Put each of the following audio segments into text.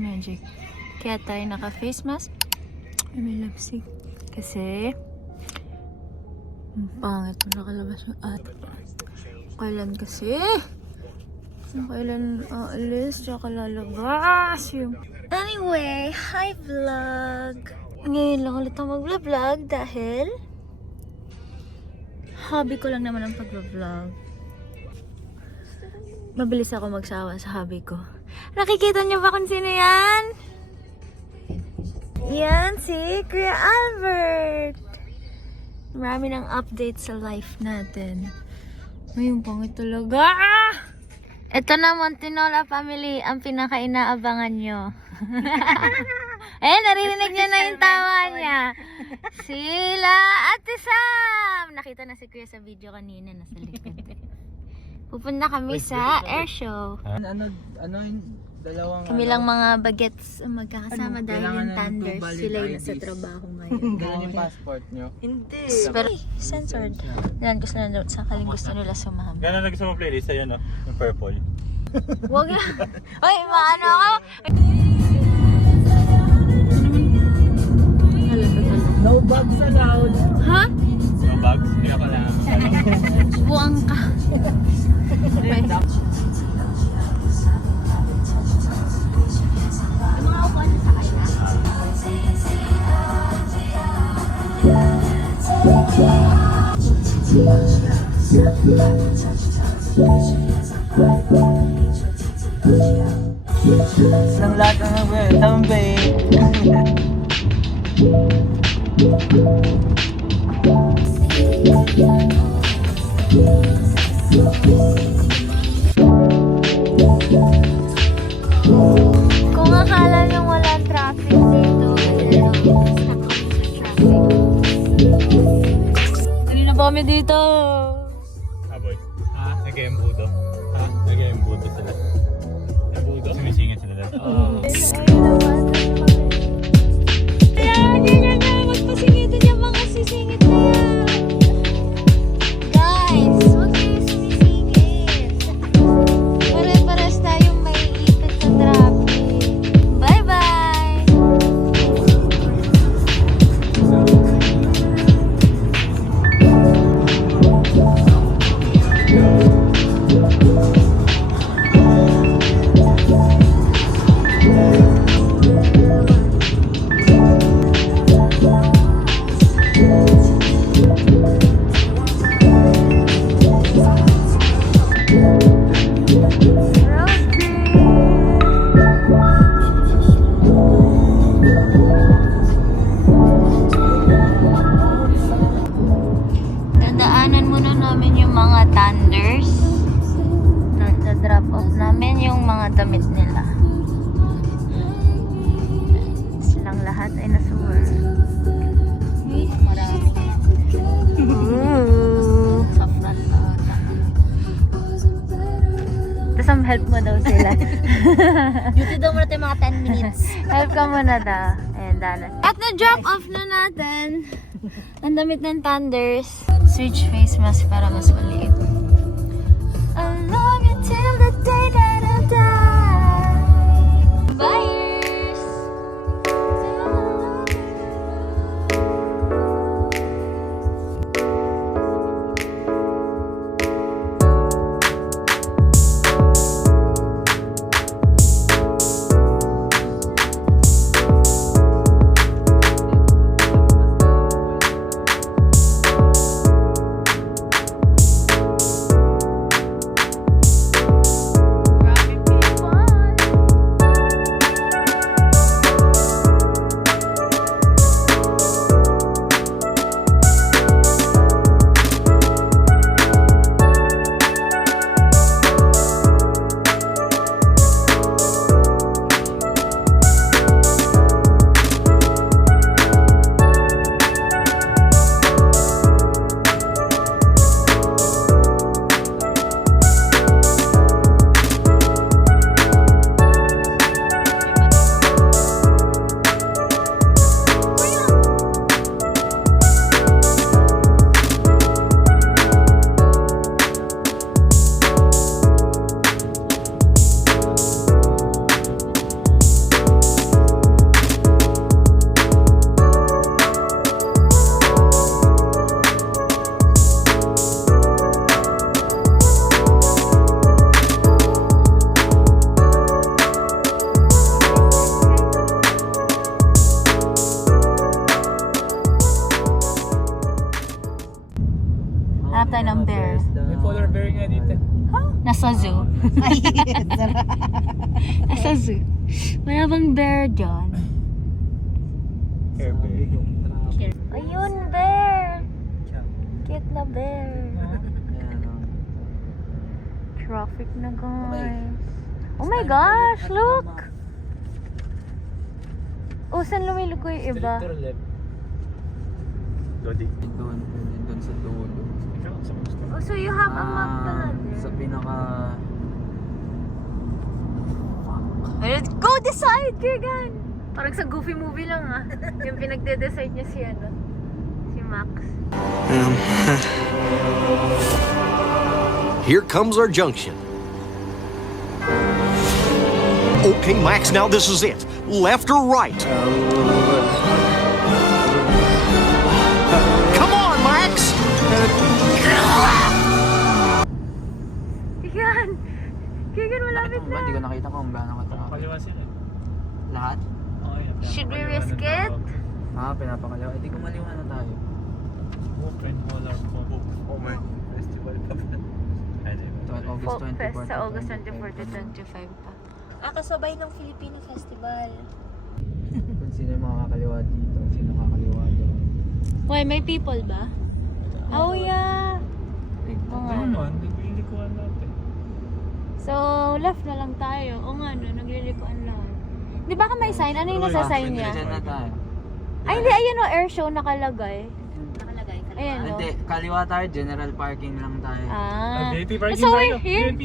Magic. Kaya tayo naka-face mask. May lipstick. Kasi ang pangit mo nakalabas yung ate. Kailan kasi? Kailan aalis? Tsaka lalabas yung... Anyway, hi vlog! Ngayon lang ulit ako mag-vlog dahil hobby ko lang naman ang pag-vlog. Mabilis ako magsawa sa hobby ko. Nakikita niyo ba kung sino yan? Yan si Kuya Albert! Marami ng update sa life natin. Ngayon pangit talaga! Ito naman, Tinola family, ang pinaka-inaabangan nyo. Naririnig niya na yung tawa niya. Sila Ate Sam! Nakita na si Kuya sa video kanina, nasa likod. Pupunta kami sa air show. Ano yung dalawang... Kami lang mga bagets magkakasama dahil yung Thunders. Sila yung nasa trabaho ngayon. Ganun yung passport nyo? Hindi. Pero censored. Yan, gusto na sakaling gusto nila sumama. Gano'n na gusto mo playlist? Ayan o, yung purple. Huwag na. Ay, maano ako. No bugs allowed. Ha? No bags? Kaya pala. Buwang ka. Okay. Mga upuan sa kanya. Isang lahat ng tambay. Kung akala nyo walang traffic dito, hindi na ba kami dito? Aboy. Ha? Nag-embudo. Ha? Nag-embudo sila. Embudo? Sumisingit sila dito. Oo. Kaya hindi na nga magpasingitan yung mga sisingit na yan. Guys, huwag kayo sumisingit. Pare-pares tayong may ipit sa traffic. Bye-bye! Dadaanan muna namin yung mga Thunders. Nagda-drop off namin yung mga damit nila. Silang lahat ay nasa work. Maraming sa front na. Tapos help mo daw sila. Duty daw muna tayo mga 10 minutes. Help ka muna daw. Ayan, Dana. At na-drop off na natin ang damit ng Thunders. Switch face mask para mas maliit. I love you till the day that I die. Buyers! Kasi, wala bang bear dyan? Care bear. Ayun, bear! Cute na bear. Ayan, oh. Traffic na, guys. Oh my gosh, look! Oh, saan lumilog ko yung iba? Straight or left? Lodi. Doon sa dulo. Ikaw, sa gusto. Oh, so you have a map talaga. Sa pinaka... Let's go decide, Kirgan! Parang sa Goofy movie lang ah. Yung pinagde-decide niya si ano, si Max. Here comes our junction. Okay, Max, now this is it. Left or right? Come on, Max! Kirgan! Kirgan, malapit na. Hindi ko nakita kung gaano katapos. Kaliwa sila. Lahat? Okay, Should we pinapakaliwa risk na it? tao. Pinapakalaw. Di kumaliwa na tayo. Open wall or pop. Oh my. Festival pa pala. August Folk 24 Fest to sa August 25 24 to 25 pa. Kasabay ng Filipino Festival. Kung sino yung makakaliwa dito, sino kakaliwa doon. Why, may people ba? Oh yeah! Tignan. Oo nga. Ano naman, naglilikuan natin. So, left na lang tayo. O nga no, naglilikuan lang. Di ba ka may sign? Ano yung nasa sign niya? Diyan na tayo. Ay, hindi. Ayun o, air show nakalagay. Nakalagay ka. Ayan o. Hindi, kaliwa tayo, general parking lang tayo. Ah. VIP parking So, tayo. we're here? VIP.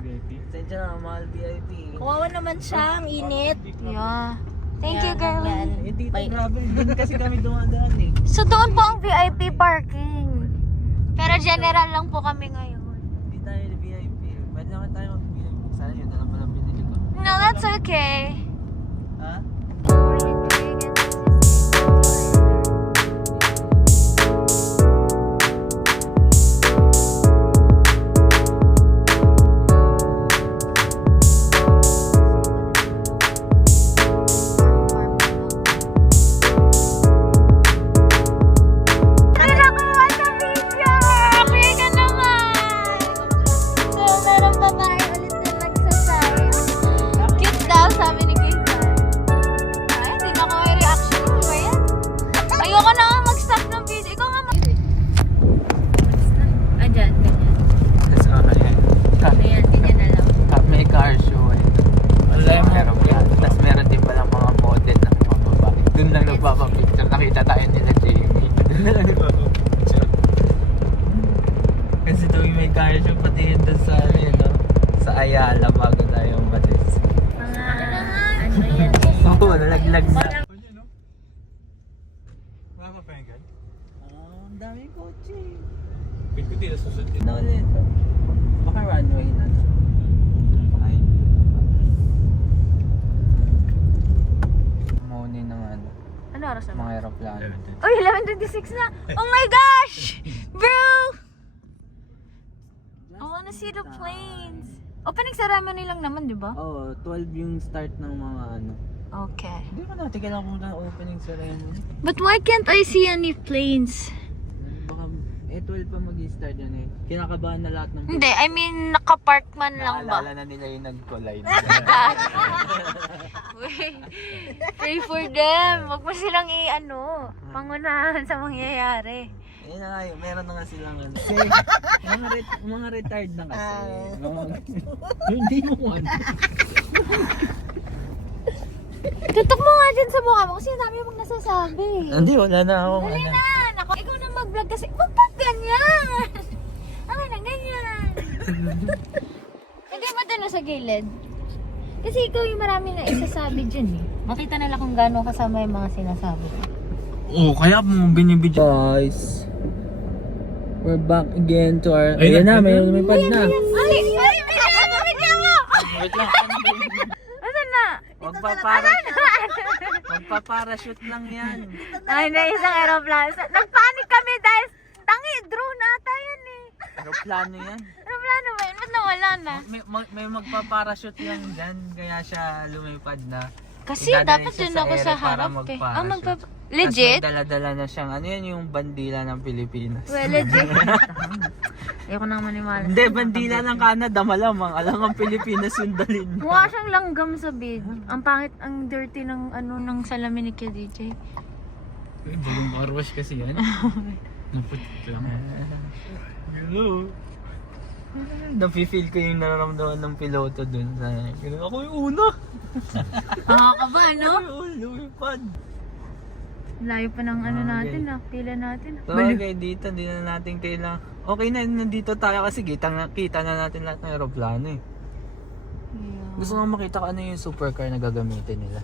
VIP. Sensya na, mahal VIP. Kawawa naman siya, ang init. Yeah. Thank you, girl. Yan. Eh dito, Bye. grabe. Doon kasi kami dumadaan eh. So, doon po ang VIP parking. Pero general lang po kami ngayon. Hindi tayo VIP. Pwede naman tayo mag-VIP. Sana yun na lang palang binili ko. No, that's okay. Ha? May car show eh. Meron yan. Tapos meron din palang mga model ng mga babae. Doon lang nagpapapicture. Nakita tayo nila Jamie. Doon na lang nagpapapicture. Kasi tuwing may car show, pati yun doon sa, no? Sa Ayala bago tayo umalis. Oo, nalaglag na. Wala pa pengal? Ang daming kotse. Pagkuti na susunod din. Na ulit. Baka runway na. Ay. Muni ng ano, Ano oras mga naman? aeroplano. Oh, 11:26 na! Oh my gosh! Bro! I wanna see the planes. Opening ceremony lang naman, di ba? Oo, 12 yung start ng mga ano. Okay. Hindi ko natin kailangan pumunta ng opening ceremony. But why can't I see any planes? Baka 12 pa mag-i-start yan eh. Kinakabahan na lahat ng Hindi, I mean, nakapark man lang ba? Naalala na nila yung nag-collide. Wait, pray for them. Huwag mo silang i-ano, pangunahan sa mangyayari. Ayun na nga yun, meron na nga silang ano. Kasi, mga retired na kasi. Hindi mo ano. Tutok mo nga dyan sa mukha mo kasi ang dami mong nasasabi. Hindi, wala na ako. Dali na! Ako, ikaw na mag-vlog kasi, ba't ganyan? Okay na, ganyan. Hindi mo doon sa gilid. Kasi ikaw yung marami na isasabi dyan eh. Makita nila kung gaano kasama yung mga sinasabi. Oo, kaya mo binibidyo. Guys, we're back again to our... Ayun na, may pad na. Ay! Ay! Bigyan mo! Wait lang, Asan na? magpa-parachute lang yan. Ay, na isang aeroplano. Nagpanik kami dahil tangi, drone ata yan eh. Aeroplano yan. Aeroplano ba yun? Ba't nawala na? May magpa-parachute lang dyan, kaya siya lumipad na. Kasi Idadalhin dapat siya dun sa ako ere sa para harap eh. magparachute. Legit? Tapos may dala-dala na siyang, ano yan yung bandila ng Pilipinas. Well, legit. Ayoko nang maniwala. Hindi, bandila ng Canada, malamang. Alam ang Pilipinas yung dalin. Mukha siyang langgam sa bed. Ang pangit, ang dirty ng ng salamin ni Kuya DJ. Bagong car wash kasi yan. Naputik lang. Hello. Nafe-feel ko yung nararamdaman ng piloto dun. Ako yung una. Nakakaba, no? Lumipad. Layo pa ng ano Okay. natin, pila natin. Bagay dito, hindi na natin kailangan. Okay na, nandito tayo kasi kita na natin lahat ng aeroplano eh. Yeah. Gusto nga makita ko ano yung supercar na gagamitin nila.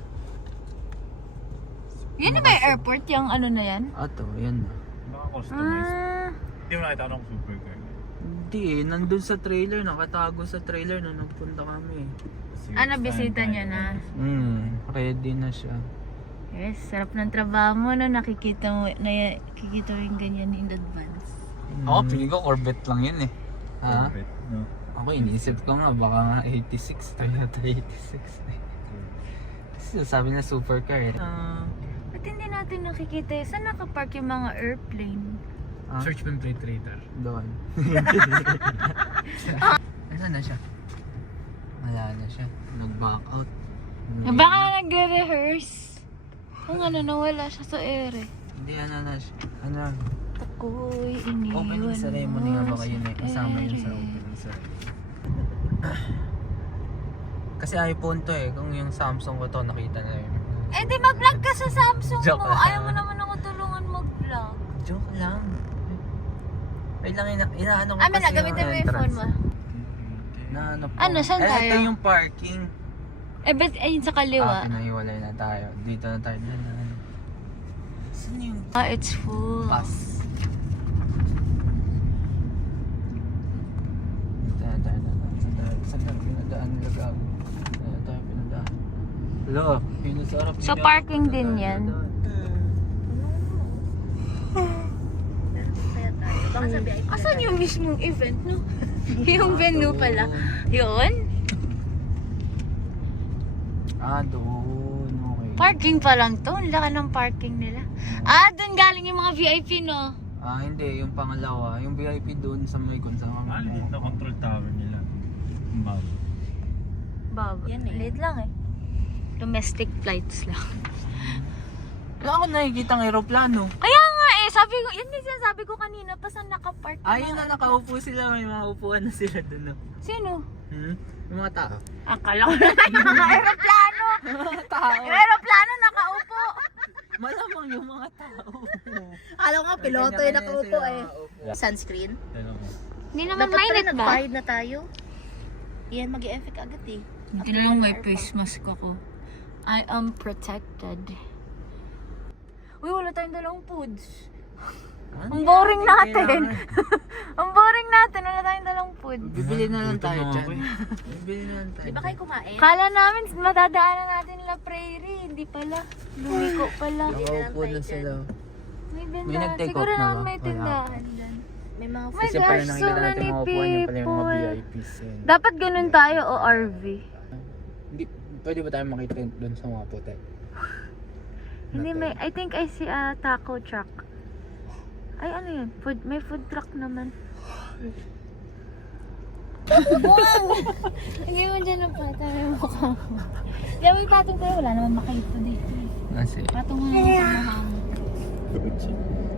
Yan na ba yung airport? Yung ano na yan? Ato, yan na. Baka customized. Ah, Hindi mo nakita ng supercar. Hindi eh, nandun sa trailer, nakatago sa trailer na nagpunta kami. bisita niya na. Ready na siya. Yes, sarap ng trabaho mo na nakikita mo yung ganyan in advance. Ako, piling ko Corvette lang yun eh. Ha? Corvette, no? Ako, iniisip ko nga, baka nga 86, Toyota 86. Kasi sabi na supercar eh. Ba't hindi natin nakikita yun? Saan nakapark yung mga airplane? Search mo yung plate radar. Doon. Nasaan na siya? Wala na siya. Nag-back out. Baka nagre-rehearse. Kung ano, nawala siya sa ere. Hindi, ano na siya. Ano? Ako'y iniwan Opening ceremony nga ba kayo na sa kasama yun sa ere. opening ceremony? Kasi iPhone to eh. Kung yung Samsung ko to, nakita na yun. Eh di mag-vlog ka sa Samsung Joke mo. lang. Ayaw mo naman ako tulungan mag-vlog. Joke lang. Wait lang, inaano ko Amin na, gamitin mo yung phone mo. Naano po. Ano, saan tayo? Ito yung parking. Eh, ba't ayun sa kaliwa? Pinahiwalay na tayo. Dito na tayo. Saan yung It's full. pass? Saan tayo pinadaan nila gago? Saan tayo pinadaan? Hello, yun sa harap. Sa parking din yan. Baka sa VIP. Asan yung mismong event, no? Yung venue pala. Yun? Doon. Okay. Parking pa lang to. Ang laki ng parking nila. Doon galing yung mga VIP, no? Hindi. Yung pangalawa. Yung VIP doon sa may kung saan kami. Malit na control tower nila. Bab. Bob. Yan eh. Late lang eh. Domestic flights lang. Wala akong nakikita ng aeroplano. Kaya nga eh, sabi ko, yan din sinasabi ko kanina, pa saan nakapark yung Ayun mga- na, nakaupo sila. May mga upuan na sila doon. No? Sino? Yung mga tao. Akala ko na yung mga aeroplano. Mga tao. Yung aeroplano nakaupo. Malamang yung mga tao. Alam nga, piloto yung nakaupo eh. Nakaupo. Sunscreen. Hindi naman Dapat pala mainit ba? nag-bayad na tayo. Yan, mag-e-effect agad eh. Hindi na lang may face mask ako. I am protected. Uy, wala tayong dalawang foods. Ang boring natin. Ang boring natin. Wala tayong dalawang food. Bibili na lang Gutom tayo na dyan. ako eh. Bibili na lang tayo. Di ba kayo kumain? Kala namin matadaanan natin La Prairie. Hindi pala. Lumiko pala. Nakaupo na sila. May May tindahan. nag-take Siguro out na naman ba? may Wala. tindahan dyan. May mga My Kasi gosh, pala so nakita natin many mga upuan yung pala yung mga people. VIPs. Yun. Dapat ganun tayo o RV. Hindi, pwede ba tayo makita doon sa mga puti? Hindi may, I think I see a taco truck. Ay, ano yun? Food, may food truck naman. Buwang! Hindi mo dyan ang pata yung mukha mo. Kaya may patong tayo, wala naman makita dito. Nasi. Patong mo naman sa mukha mo.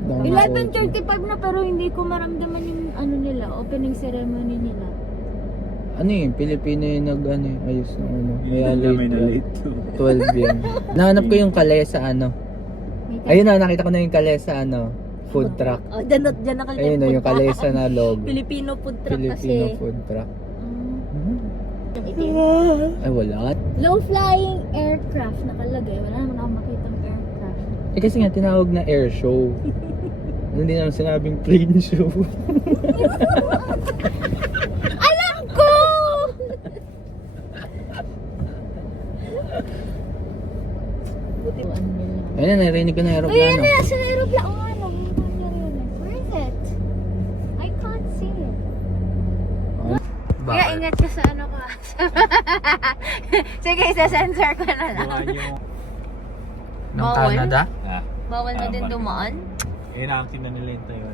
11:35 na pero hindi ko maramdaman yung ano nila, opening ceremony nila. Ano yun? Pilipino yung nag-ano yung ayos ng ano. Kaya May na late. late. 12 yan. Nahanap ko yung kalesa ano. Ayun na, nakita ko na yung kalesa ano. Food truck. Oh, dyan nakalagay Ayun na, yung kalesa na logo. Filipino food truck Filipino kasi. food truck. Yung itim. Ay, wala. Low flying aircraft nakalagay. Wala naman ako makitang aircraft. Eh kasi nga tinawag na air show. Hindi naman sinabing plane show. Alam ko! Ayun na, narinig ko na Uy, aeroplano. yan na! Sa aeroplano. Oh, ano? Where is it? I can't see it. Kaya Bakit? ingat ka sa ano ka. Sige, isa-sensor ko na lang. Ng Bawal? Canada? Bawal na din dumaan? Ina-active na nila yung tayo.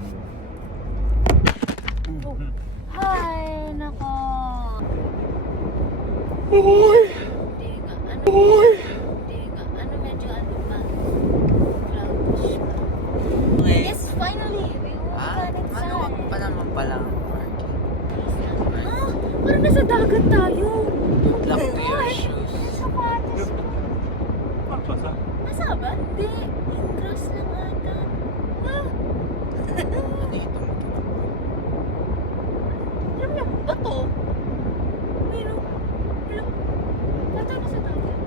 Hi! Nako! Hindi nga. Ano medyo ano ba? Cloudish pa. Yes, finally! We got inside. Maluwag pa naman pala ang parking. Ah! Parang nasa dagat tayo! Good luck to your Ay! shoes. Yung sapatos ko. Basa. Nasa ba? Hindi. Yung grass lang ata. Ah! Ano ito? Alam niyo, bato. Mayroon. Hello? Bato na sa dagat.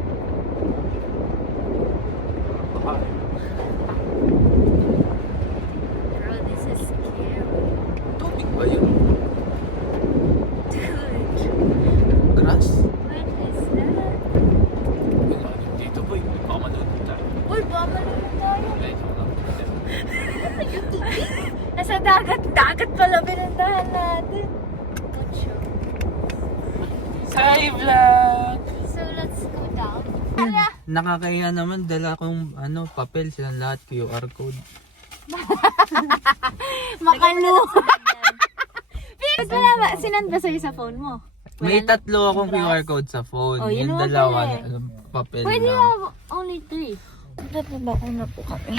Bro, this is scary. Tubig ba yun? Dude, Grass? what is that? Dito boy, baka manood tayo. Uy, baka naman tayo. Medyo lang. Nasa dagat. Dagat pala binandahan natin. Good show. Hi vlog! So, let's go down. Nakakaya naman, dala kong papel silang lahat, QR code. Makalo. Wala ba? Sinand ba sa'yo sa phone mo? May 3 akong QR code sa phone. Oh, yun Yung naman dalawa, pala eh. papel Pwede lang. na only 3. Bababa na po kami.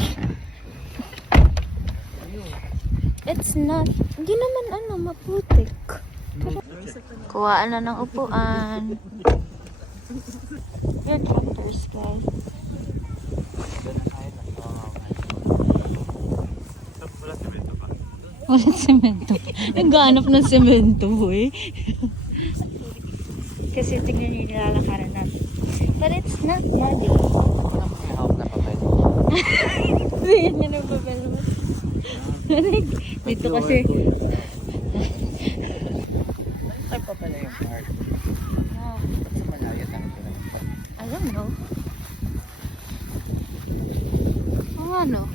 It's not, hindi naman maputik. Kuhaan na ng upuan. Your tractors, guys. Walang semento. Naghanap ng semento, boy. Kasi tignan niyo yung nilalakaran natin. But it's not muddy. May hawak na papel. Yan na ng papel mo. Dito kasi. Saan pa pala yung park? Oh, Sa malayo tayo. I don't know. Ano?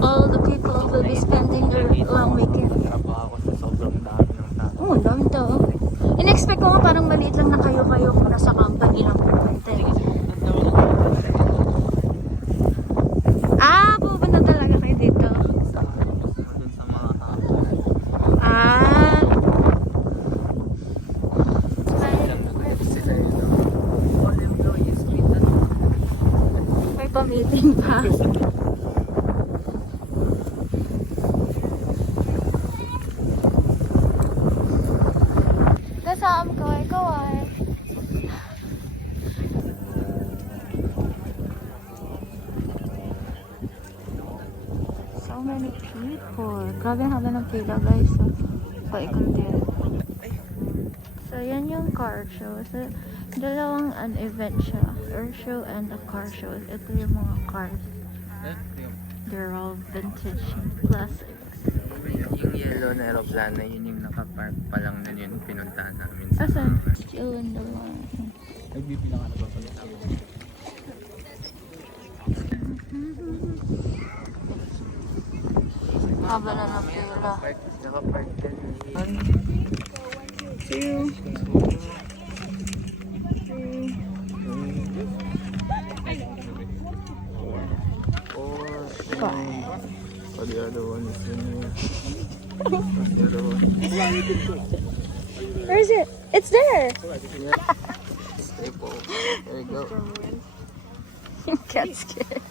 All the people will be spending their long weekend. Trabaho ko sa sobrang dami ng tao. Oh, ang dami tao. In-expect ko nga parang maliit lang na kayo-kayo kung nasa company lang pupunta. Ah, pupunta talaga kayo dito. Dun sa mga Ah. all employees meet at May pa-meeting pa. Kasam kaway-kaway. So many people. Grabe ang haba ng pila, guys. So, paikot din. So, yan yung car show. So, dalawang an event siya. Air show and a car show. Ito yung mga cars. They're all vintage and classics. yung yellow na aeroplano, yun yung nakapark pa lang nun yun, pinuntahan namin. Asan? Still in the line. Nagbibilang ano ba pala tao? Haba na ng pila. Nakapark din. 2, 3, 5. Oh, the other one is in here. What's the other one? Where is it? It's there! Staple. There you go. Cat scared.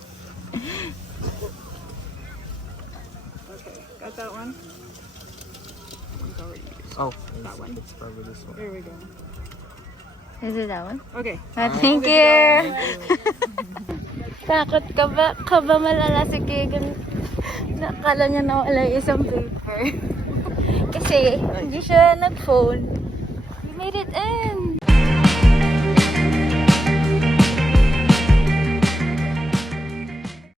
Got that one? Oh, that one. It's probably this one. There we go. Is it that one? Okay. Thank you! Takot ka ba? Ka ba malala si Keegan? Nakala niya nawala yung isang paper. Kasi hindi siya nag-phone. We made it in!